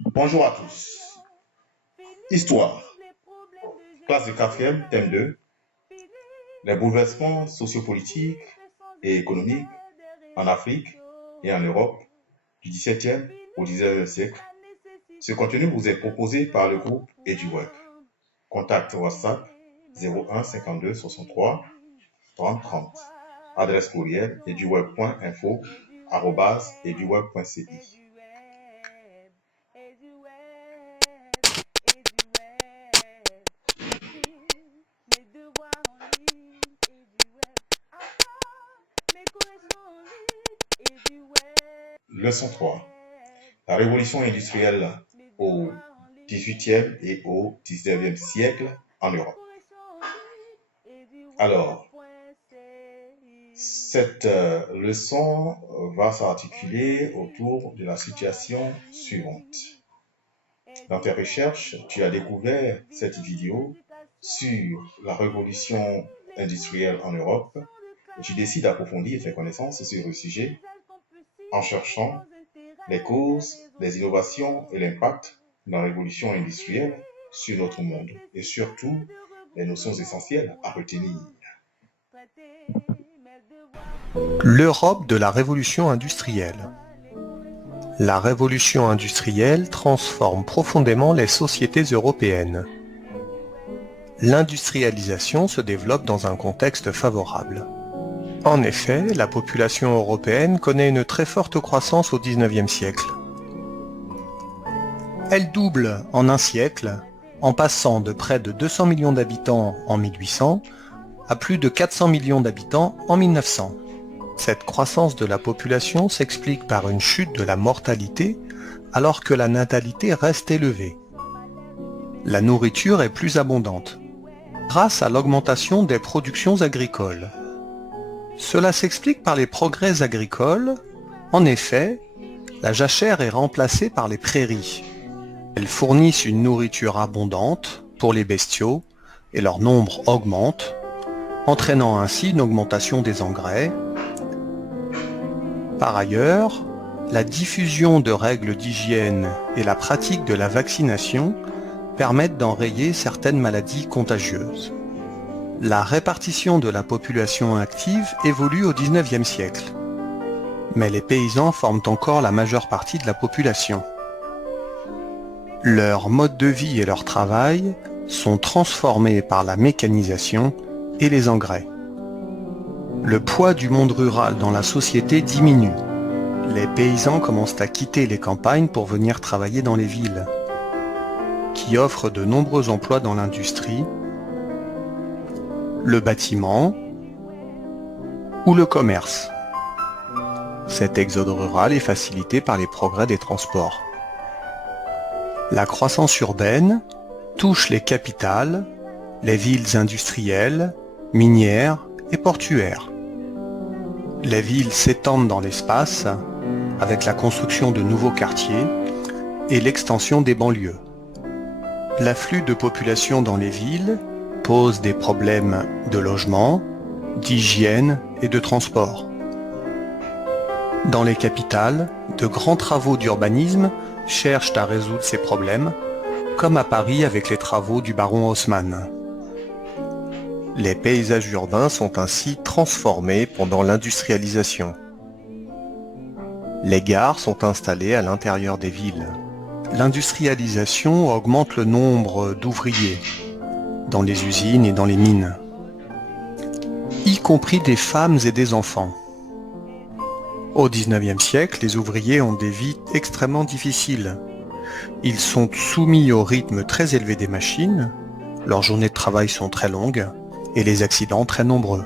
Bonjour à tous. Histoire. Classe de quatrième, thème 2. Les bouleversements sociopolitiques et économiques en Afrique et en Europe du XVIIe au XIXe siècle. Ce contenu vous est proposé par le groupe EduWeb. Contact WhatsApp 01 52 63 30 30. Adresse courriel eduweb.info@eduweb.ci. Leçon 3. La révolution industrielle au XVIIIe et au XIXe siècle en Europe. Alors, cette leçon va s'articuler autour de la situation suivante. Dans tes recherches, tu as découvert cette vidéo sur la révolution industrielle en Europe et tu décides d'approfondir tes connaissances sur le sujet en cherchant les causes, les innovations et l'impact de la révolution industrielle sur notre monde et surtout les notions essentielles à retenir. L'Europe de la révolution industrielle. La révolution industrielle transforme profondément les sociétés européennes. L'industrialisation se développe dans un contexte favorable. En effet, la population européenne connaît une très forte croissance au XIXe siècle. Elle double en un siècle, en passant de près de 200 millions d'habitants en 1800 à plus de 400 millions d'habitants en 1900. Cette croissance de la population s'explique par une chute de la mortalité alors que la natalité reste élevée. La nourriture est plus abondante, grâce à l'augmentation des productions agricoles. Cela s'explique par les progrès agricoles. En effet, la jachère est remplacée par les prairies. Elles fournissent une nourriture abondante pour les bestiaux et leur nombre augmente, entraînant ainsi une augmentation des engrais. Par ailleurs, la diffusion de règles d'hygiène et la pratique de la vaccination permettent d'enrayer certaines maladies contagieuses. La répartition de la population active évolue au XIXe siècle, mais les paysans forment encore la majeure partie de la population. Leur mode de vie et leur travail sont transformés par la mécanisation et les engrais. Le poids du monde rural dans la société diminue. Les paysans commencent à quitter les campagnes pour venir travailler dans les villes, qui offrent de nombreux emplois dans l'industrie, le bâtiment ou le commerce. Cet exode rural est facilité par les progrès des transports. La croissance urbaine touche les capitales, les villes industrielles, minières et portuaires. Les villes s'étendent dans l'espace avec la construction de nouveaux quartiers et l'extension des banlieues. L'afflux de population dans les villes pose des problèmes de logement, d'hygiène et de transport. Dans les capitales, de grands travaux d'urbanisme cherchent à résoudre ces problèmes, comme à Paris avec les travaux du baron Haussmann. Les paysages urbains sont ainsi transformés pendant l'industrialisation. Les gares sont installées à l'intérieur des villes. L'industrialisation augmente le nombre d'ouvriers dans les usines et dans les mines, y compris des femmes et des enfants. Au XIXe siècle, les ouvriers ont des vies extrêmement difficiles. Ils sont soumis au rythme très élevé des machines, leurs journées de travail sont très longues, et les accidents très nombreux.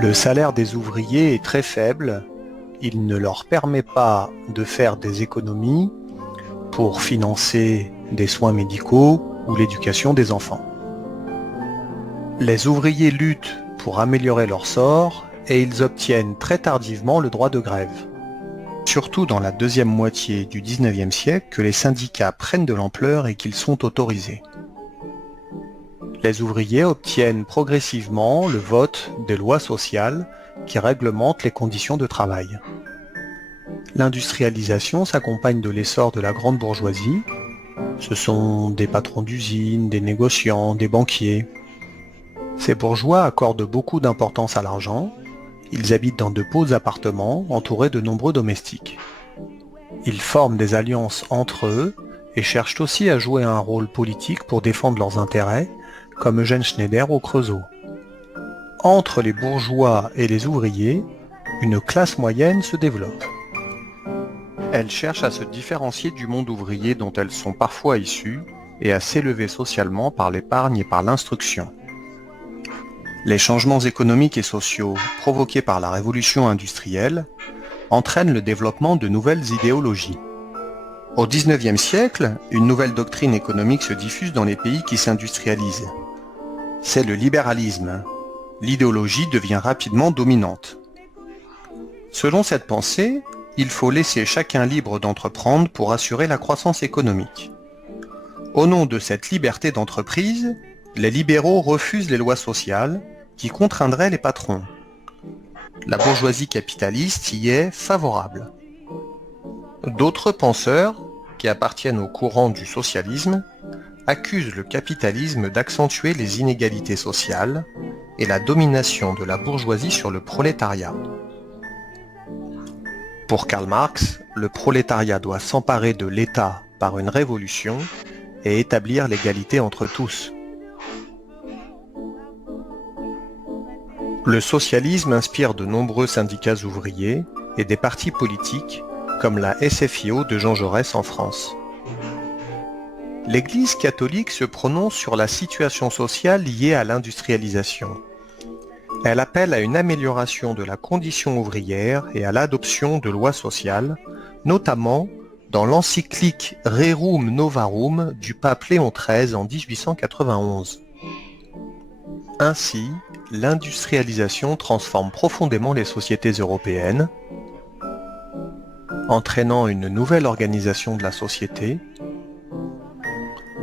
Le salaire des ouvriers est très faible, il ne leur permet pas de faire des économies pour financer des soins médicaux ou l'éducation des enfants. Les ouvriers luttent pour améliorer leur sort et ils obtiennent très tardivement le droit de grève. Surtout dans la deuxième moitié du XIXe siècle que les syndicats prennent de l'ampleur et qu'ils sont autorisés. Les ouvriers obtiennent progressivement le vote des lois sociales qui réglementent les conditions de travail. L'industrialisation s'accompagne de l'essor de la grande bourgeoisie. Ce sont des patrons d'usines, des négociants, des banquiers. Ces bourgeois accordent beaucoup d'importance à l'argent. Ils habitent dans de beaux appartements entourés de nombreux domestiques. Ils forment des alliances entre eux et cherchent aussi à jouer un rôle politique pour défendre leurs intérêts, comme Eugène Schneider au Creusot. Entre les bourgeois et les ouvriers, une classe moyenne se développe. Elles cherchent à se différencier du monde ouvrier dont elles sont parfois issues et à s'élever socialement par l'épargne et par l'instruction. Les changements économiques et sociaux provoqués par la révolution industrielle entraînent le développement de nouvelles idéologies. Au XIXe siècle, une nouvelle doctrine économique se diffuse dans les pays qui s'industrialisent. C'est le libéralisme. L'idéologie devient rapidement dominante. Selon cette pensée, il faut laisser chacun libre d'entreprendre pour assurer la croissance économique. Au nom de cette liberté d'entreprise, les libéraux refusent les lois sociales qui contraindraient les patrons. La bourgeoisie capitaliste y est favorable. D'autres penseurs, qui appartiennent au courant du socialisme, accusent le capitalisme d'accentuer les inégalités sociales et la domination de la bourgeoisie sur le prolétariat. Pour Karl Marx, le prolétariat doit s'emparer de l'État par une révolution et établir l'égalité entre tous. Le socialisme inspire de nombreux syndicats ouvriers et des partis politiques comme la SFIO de Jean Jaurès en France. L'Église catholique se prononce sur la situation sociale liée à l'industrialisation. Elle appelle à une amélioration de la condition ouvrière et à l'adoption de lois sociales, notamment dans l'encyclique Rerum Novarum du pape Léon XIII en 1891. Ainsi, l'industrialisation transforme profondément les sociétés européennes, entraînant une nouvelle organisation de la société,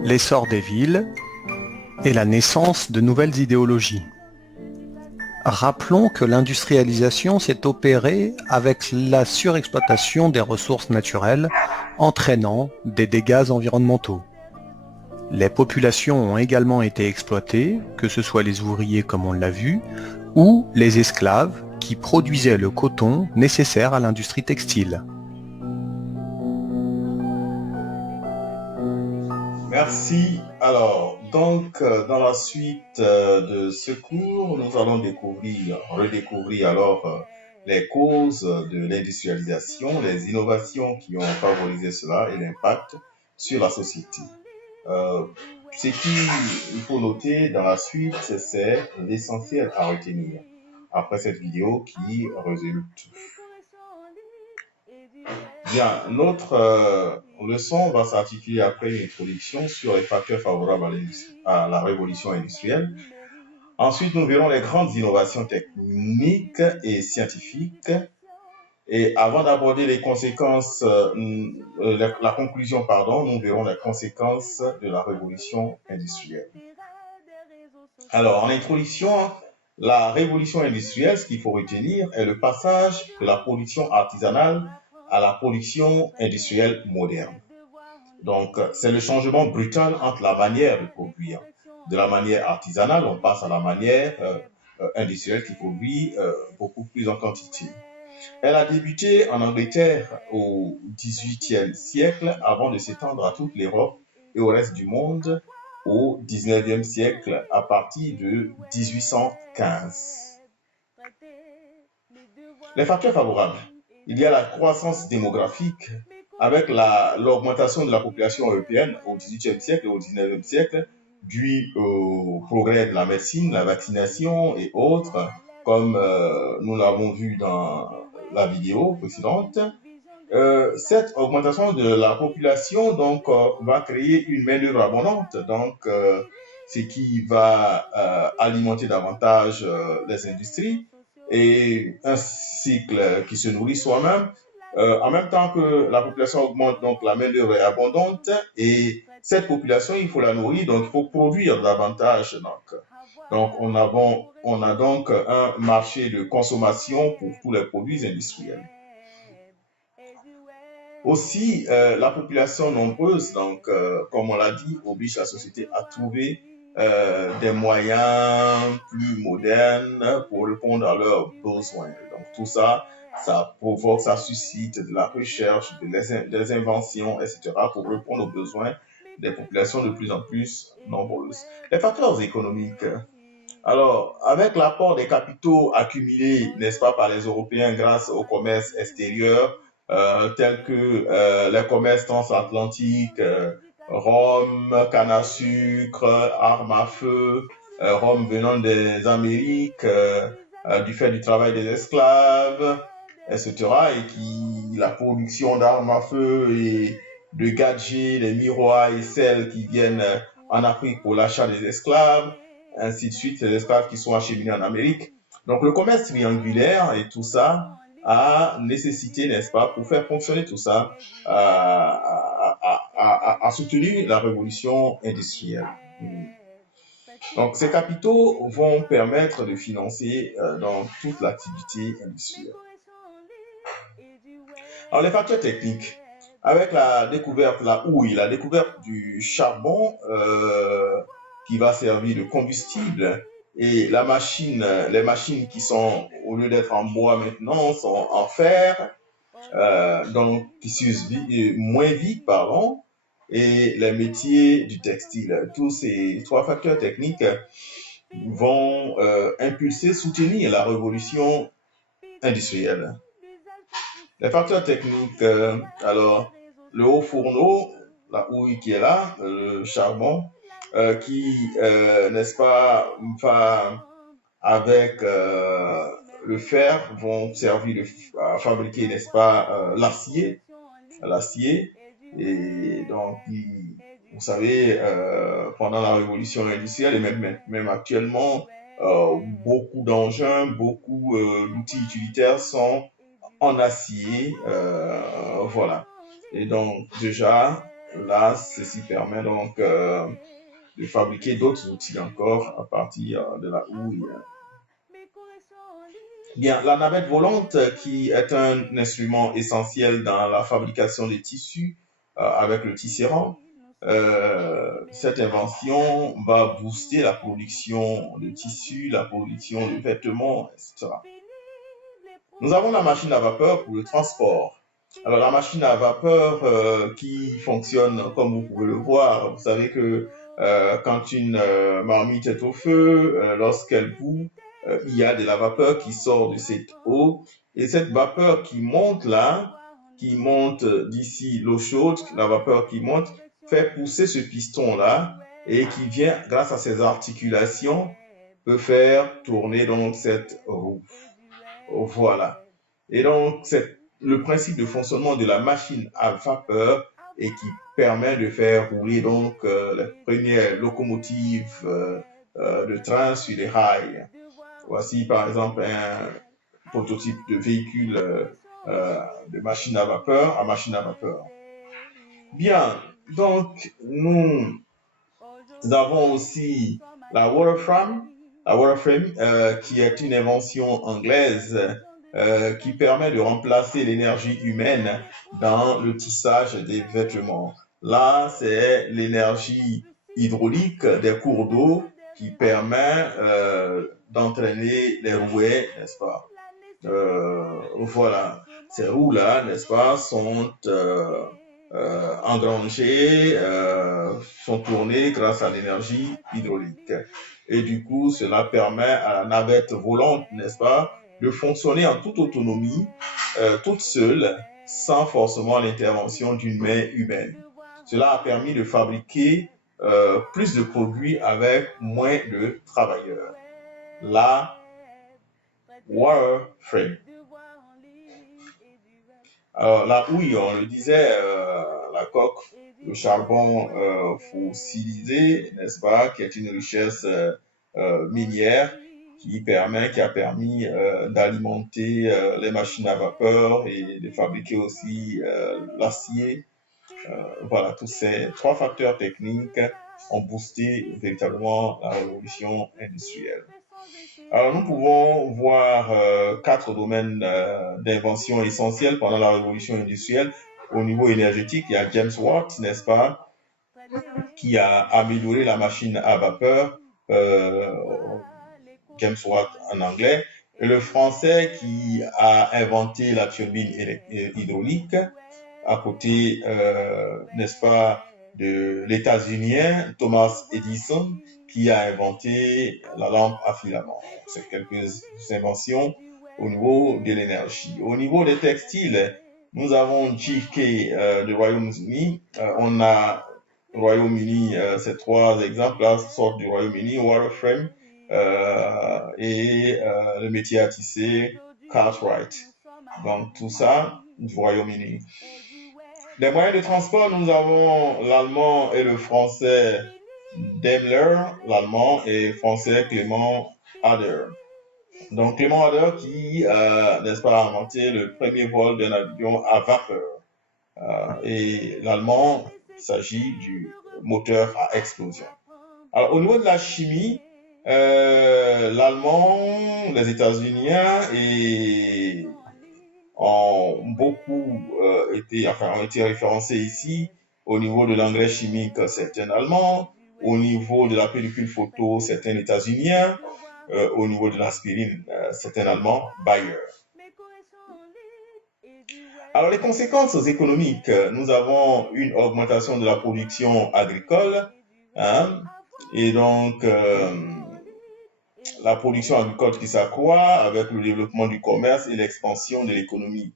l'essor des villes et la naissance de nouvelles idéologies. Rappelons que l'industrialisation s'est opérée avec la surexploitation des ressources naturelles, entraînant des dégâts environnementaux. Les populations ont également été exploitées, que ce soit les ouvriers comme on l'a vu, ou les esclaves qui produisaient le coton nécessaire à l'industrie textile. Merci. Alors, donc, dans la suite de ce cours, nous allons redécouvrir alors les causes de l'industrialisation, les innovations qui ont favorisé cela et l'impact sur la société. Ce qu'il faut noter dans la suite, c'est l'essentiel à retenir après cette vidéo qui résulte. Bien, notre leçon va s'articuler après une introduction sur les facteurs favorables à la révolution industrielle. Ensuite, nous verrons les grandes innovations techniques et scientifiques. Et avant d'aborder les conséquences, la conclusion, nous verrons les conséquences de la révolution industrielle. Alors, en introduction, la révolution industrielle, ce qu'il faut retenir, est le passage de la production artisanale à la production industrielle moderne. Donc, c'est le changement brutal entre la manière de produire. De la manière artisanale, on passe à la manière industrielle qui produit beaucoup plus en quantité. Elle a débuté en Angleterre au XVIIIe siècle avant de s'étendre à toute l'Europe et au reste du monde au XIXe siècle à partir de 1815. Les facteurs favorables. Il y a la croissance démographique avec l'augmentation de la population européenne au XVIIIe siècle et au XIXe siècle, dû au progrès de la médecine, la vaccination et autres, comme nous l'avons vu dans la vidéo précédente. Cette augmentation de la population donc va créer une main-d'œuvre abondante, donc ce qui va alimenter davantage les industries et un cycle qui se nourrit soi-même. En même temps que la population augmente, donc la main-d'œuvre est abondante et cette population, il faut la nourrir, donc il faut produire davantage. Donc on a donc un marché de consommation pour tous les produits industriels. Aussi, la population nombreuse, donc, comme on l'a dit, oblige la société à trouver des moyens plus modernes pour répondre à leurs besoins. Donc, tout ça, ça provoque, ça suscite de la recherche, des inventions, etc., pour répondre aux besoins des populations de plus en plus nombreuses. Les facteurs économiques. Alors, avec l'apport des capitaux accumulés, n'est-ce pas, par les Européens grâce au commerce extérieur, tels que les commerces transatlantiques, Rome, canne à sucre, armes à feu, Rome venant des Amériques, du fait du travail des esclaves, etc. Et qui, la production d'armes à feu et de gadgets, des miroirs et celles qui viennent en Afrique pour l'achat des esclaves, ainsi de suite, ces esclaves qui sont acheminés en Amérique. Donc le commerce triangulaire et tout ça a nécessité, n'est-ce pas, pour faire fonctionner tout ça, à soutenir la révolution industrielle. Donc ces capitaux vont permettre de financer dans toute l'activité industrielle. Alors les facteurs techniques. Avec la découverte, la houille, la découverte du charbon qui va servir de combustible et la machine, les machines qui sont, au lieu d'être en bois maintenant, sont en fer, donc qui s'usent moins vite, pardon, et les métiers du textile. Tous ces trois facteurs techniques vont impulser, soutenir la révolution industrielle. Les facteurs techniques, alors le haut fourneau, la houille qui est là, le charbon, qui, n'est-ce pas, avec le fer, vont servir à fabriquer, n'est-ce pas, l'acier. Et donc, vous savez, pendant la révolution industrielle et même actuellement, beaucoup d'engins, beaucoup d'outils utilitaires sont en acier, voilà. Et donc déjà, là, ceci permet donc de fabriquer d'autres outils encore à partir de la houille. Bien, la navette volante, qui est un instrument essentiel dans la fabrication des tissus avec le tisserand, cette invention va booster la production de tissus, la production de vêtements, etc. Nous avons la machine à vapeur pour le transport. Alors la machine à vapeur qui fonctionne comme vous pouvez le voir, vous savez que quand une marmite est au feu, lorsqu'elle bout, il y a de la vapeur qui sort de cette eau et cette vapeur qui monte là, qui monte d'ici l'eau chaude, la vapeur qui monte, fait pousser ce piston là et qui vient, grâce à ses articulations, peut faire tourner donc cette roue. Voilà. Et donc, c'est le principe de fonctionnement de la machine à vapeur et qui permet de faire rouler donc les premières locomotives de train sur les rails. Voici par exemple un prototype de véhicule de machine à vapeur à machine à vapeur. Bien, donc nous avons aussi la waterframe qui est une invention anglaise qui permet de remplacer l'énergie humaine dans le tissage des vêtements. Là, c'est l'énergie hydraulique des cours d'eau qui permet d'entraîner les rouets, n'est-ce pas? Voilà, ces roues-là, n'est-ce pas, sont engrangées, sont tournées grâce à l'énergie hydraulique. Et du coup, cela permet à la navette volante, n'est-ce pas, de fonctionner en toute autonomie, toute seule, sans forcément l'intervention d'une main humaine. Cela a permis de fabriquer plus de produits avec moins de travailleurs. La waterframe. Alors la houille, on le disait, la coque, le charbon fossilisé, n'est-ce pas, qui est une richesse minière qui a permis d'alimenter les machines à vapeur et de fabriquer aussi l'acier. Voilà, tous ces trois facteurs techniques ont boosté véritablement la révolution industrielle. Alors, nous pouvons voir quatre domaines d'invention essentiels pendant la révolution industrielle au niveau énergétique, il y a James Watt, n'est-ce pas, qui a amélioré la machine à vapeur, James Watt en anglais, et le français qui a inventé la turbine hydraulique, à côté, n'est-ce pas, de l'États-unien Thomas Edison, qui a inventé la lampe à filament. C'est quelques inventions au niveau de l'énergie. Au niveau des textiles, nous avons GK du Royaume-Uni. On a Royaume-Uni, ces trois exemples-là sortent du Royaume-Uni, Waterframe et le métier à tisser Cartwright. Donc tout ça du Royaume-Uni. Des moyens de transport, nous avons l'allemand et le français Daimler, l'allemand, et français Clément Ader. Donc Clément Ader qui, n'est-ce pas, a inventé le premier vol d'un avion à vapeur. Et l'allemand, il s'agit du moteur à explosion. Alors au niveau de la chimie, l'allemand, les États-Unis et ont beaucoup ont été référencés ici. Au niveau de l'engrais chimique, c'est un allemand. Au niveau de la pellicule photo, c'est un États-Unien. Au niveau de l'aspirine, c'est un allemand, Bayer. Alors les conséquences économiques, nous avons une augmentation de la production agricole, et donc la production agricole qui s'accroît avec le développement du commerce et l'expansion de l'économie.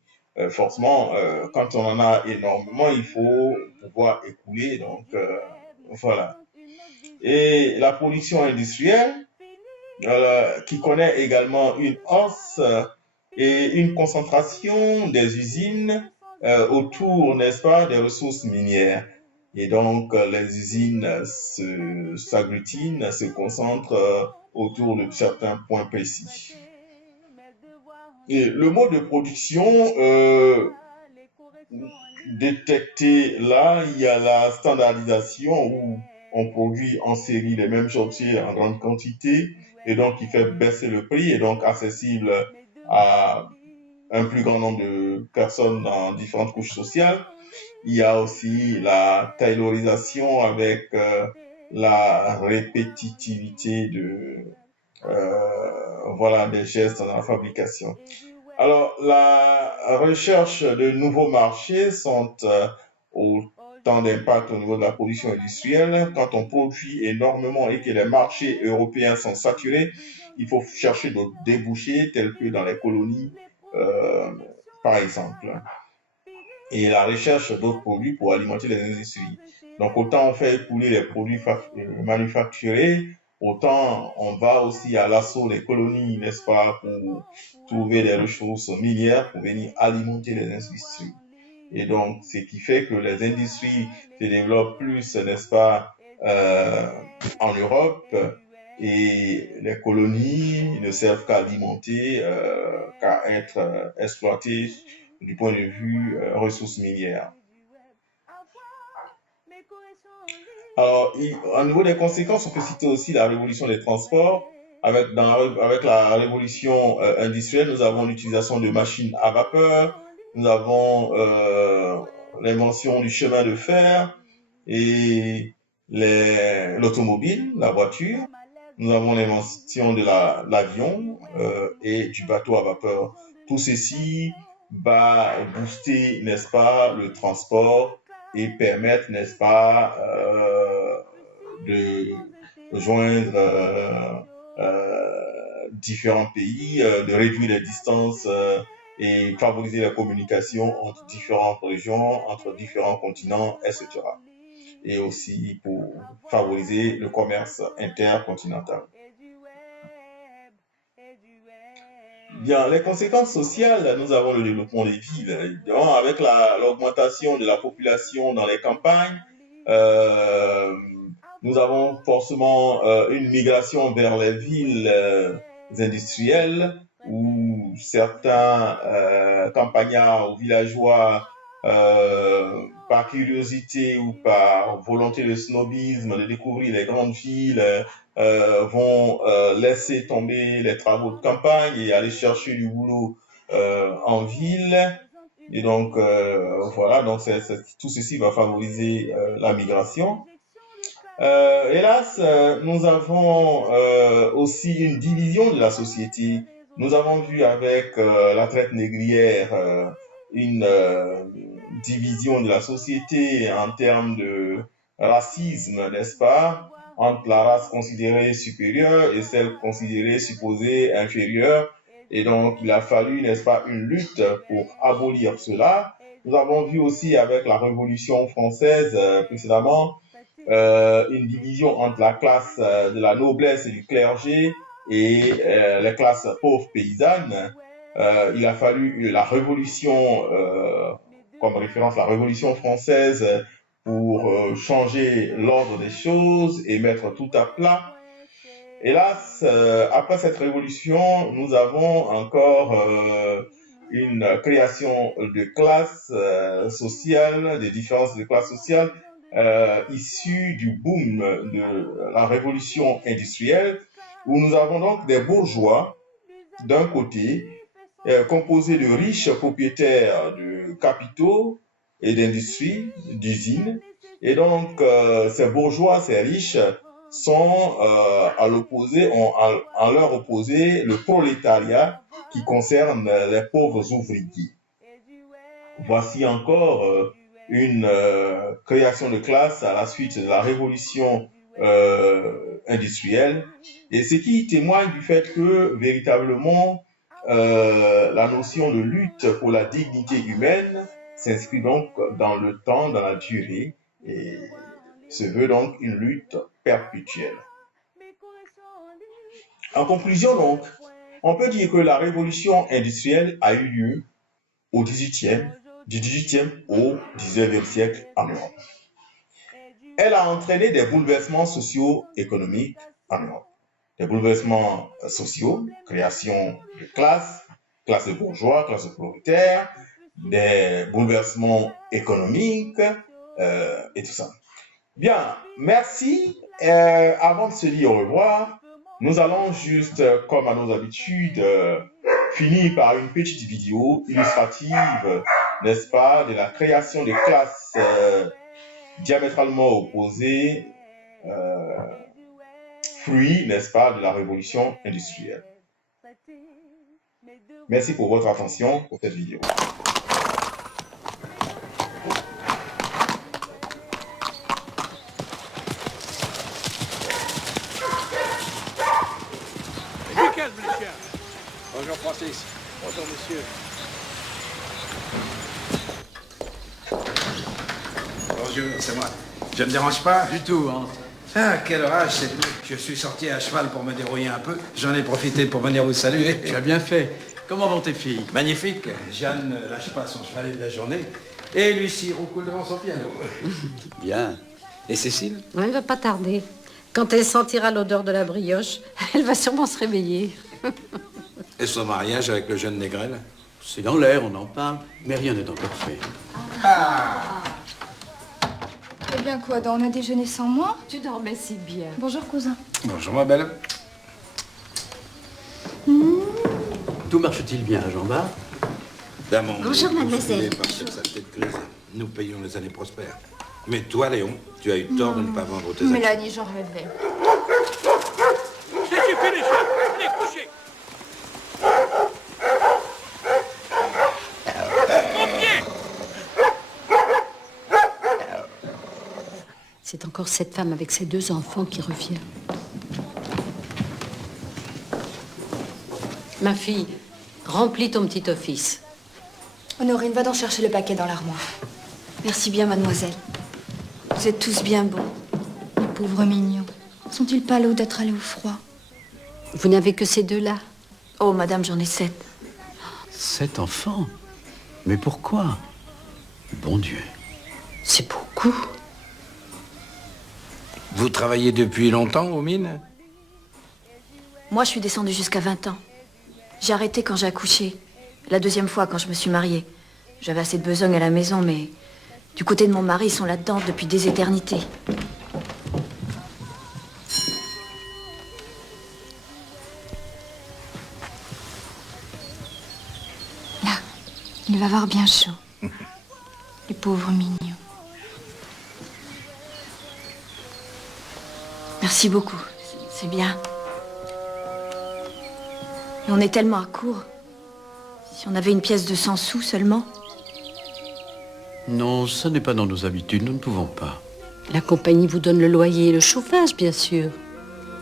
Forcément, quand on en a énormément, il faut pouvoir écouler, donc voilà. Et la production industrielle, qui connaît également une hausse et une concentration des usines autour, n'est-ce pas, des ressources minières. Et donc, les usines s'agglutinent, se concentrent autour de certains points précis. Et le mode de production détecté là, il y a la standardisation où on produit en série les mêmes chantiers en grande quantité et donc qui fait baisser le prix et donc accessible à un plus grand nombre de personnes dans différentes couches sociales. Il y a aussi la taylorisation avec la répétitivité des gestes dans la fabrication. Alors, la recherche de nouveaux marchés sont autant d'impact au niveau de la production industrielle. Quand on produit énormément et que les marchés européens sont saturés, il faut chercher d'autres débouchés tels que dans les colonies, par exemple. Et la recherche d'autres produits pour alimenter les industries. Donc, autant on fait écouler les produits manufacturés, autant on va aussi à l'assaut des colonies, n'est-ce pas, pour trouver des ressources minières pour venir alimenter les industries. Et donc, ce qui fait que les industries se développent plus, n'est-ce pas, en Europe, et les colonies ne servent qu'à alimenter, qu'à être exploitées du point de vue ressources minières. Alors, au niveau des conséquences, on peut citer aussi la révolution des transports. Avec la révolution industrielle, nous avons l'utilisation de machines à vapeur, nous avons l'invention du chemin de fer et l'automobile, la voiture. Nous avons l'invention de l'avion et du bateau à vapeur. Tout ceci va booster, n'est-ce pas, le transport et permettre, n'est-ce pas, de joindre différents pays, de réduire les distances et favoriser la communication entre différentes régions, entre différents continents, etc. Et aussi pour favoriser le commerce intercontinental. Bien, les conséquences sociales, nous avons le développement des villes. Évidemment, avec l'augmentation de la population dans les campagnes, nous avons forcément une migration vers les villes industrielles où certains campagnards ou villageois, par curiosité ou par volonté de snobisme de découvrir les grandes villes, vont laisser tomber les travaux de campagne et aller chercher du boulot en ville. Et donc, voilà, donc tout ceci va favoriser la migration. Hélas, nous avons aussi une division de la société. Nous avons vu avec la traite négrière une division de la société en termes de racisme, n'est-ce pas, entre la race considérée supérieure et celle considérée supposée inférieure. Et donc, il a fallu, n'est-ce pas, une lutte pour abolir cela. Nous avons vu aussi avec la Révolution française précédemment une division entre la classe de la noblesse et du clergé et les classes pauvres paysannes. Il a fallu la révolution, comme référence la révolution française, pour changer l'ordre des choses et mettre tout à plat. Hélas, après cette révolution, nous avons encore une création de classes sociales, des différences de classes sociales issues du boom de la révolution industrielle, où nous avons donc des bourgeois d'un côté, composés de riches propriétaires de capitaux et d'industries, d'usines, et donc ces bourgeois, ces riches, sont à l'opposé, en leur opposé le prolétariat qui concerne les pauvres ouvriers. Voici encore une création de classe à la suite de la révolution industrielle, et ce qui témoigne du fait que véritablement la notion de lutte pour la dignité humaine s'inscrit donc dans le temps, dans la durée, et se veut donc une lutte perpétuelle. En conclusion donc, on peut dire que la révolution industrielle a eu lieu au XVIIIe, du XVIIIe au XIXe siècle en Europe. Elle a entraîné des bouleversements socio-économiques en Europe. Des bouleversements sociaux, création de classes de bourgeois, classe de prolétaires, des bouleversements économiques et tout ça. Bien, merci. Avant de se dire au revoir, nous allons juste, comme à nos habitudes, finir par une petite vidéo illustrative, n'est-ce pas, de la création de classes diamétralement opposées, fruit, n'est-ce pas, de la révolution industrielle. Merci pour votre attention pour cette vidéo. Bonjour Francis. Bonjour monsieur. Bonjour, c'est moi. Je ne dérange pas? Du tout, hein. Ah, quel orage cette nuit. Je suis sorti à cheval pour me dérouiller un peu. J'en ai profité pour venir vous saluer. Tu as bien fait. Comment vont tes filles? Magnifique. Jeanne ne lâche pas son chevalet de la journée. Et Lucie roucoule devant son piano. Bien. Et Cécile? Elle ne va pas tarder. Quand elle sentira l'odeur de la brioche, elle va sûrement se réveiller. Et son mariage avec le jeune Négrel? C'est dans l'air, on en parle, mais rien n'est encore fait. Eh bien quoi, on a déjeuné sans moi? Tu dormais si bien. Bonjour cousin. Bonjour ma belle. Tout marche-t-il bien, Jean-Bart? Bonjour, mademoiselle. Par cette saleté de crise, nous payons les années prospères. Mais toi, Léon, tu as eu tort de ne pas vendre tes actions. Mélanie, j'en rêvais. C'est fini, chef. Allez, couchez. C'est encore cette femme avec ses 2 enfants qui revient. Ma fille, remplis ton petit office. Honorine, va donc chercher le paquet dans l'armoire. Merci bien, mademoiselle. Vous êtes tous bien beaux. Les pauvres mignons. Sont-ils pas lots d'être allés au froid? Vous n'avez que ces 2-là? Oh, madame, j'en ai 7. 7 enfants? Mais pourquoi? Bon Dieu. C'est beaucoup. Vous travaillez depuis longtemps aux mines? Moi, je suis descendue jusqu'à 20 ans. J'ai arrêté quand j'ai accouché. La 2e fois, quand je me suis mariée. J'avais assez de besogne à la maison, mais du côté de mon mari, ils sont là-dedans depuis des éternités. Là, le va avoir bien chaud. Les pauvres mignons. Merci beaucoup. C'est bien. Mais on est tellement à court. Si on avait une pièce de 100 sous seulement. Non, ça n'est pas dans nos habitudes, nous ne pouvons pas. La compagnie vous donne le loyer et le chauffage, bien sûr.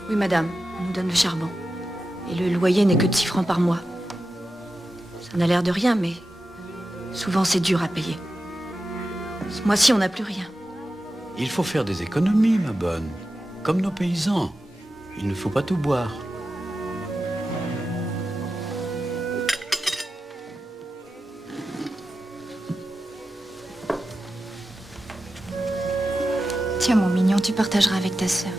Oui, madame, on nous donne le charbon. Et le loyer n'est que de 6 francs par mois. Ça n'a l'air de rien, mais souvent c'est dur à payer. Ce mois-ci, on n'a plus rien. Il faut faire des économies, ma bonne. Comme nos paysans. Il ne faut pas tout boire. Tiens, mon mignon, tu partageras avec ta sœur.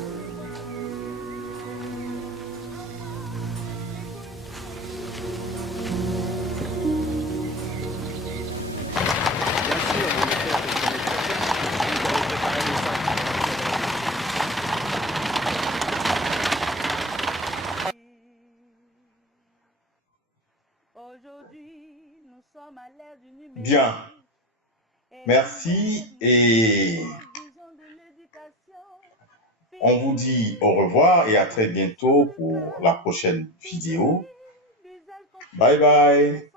Bien. Merci et on vous dit au revoir et à très bientôt pour la prochaine vidéo. Bye bye.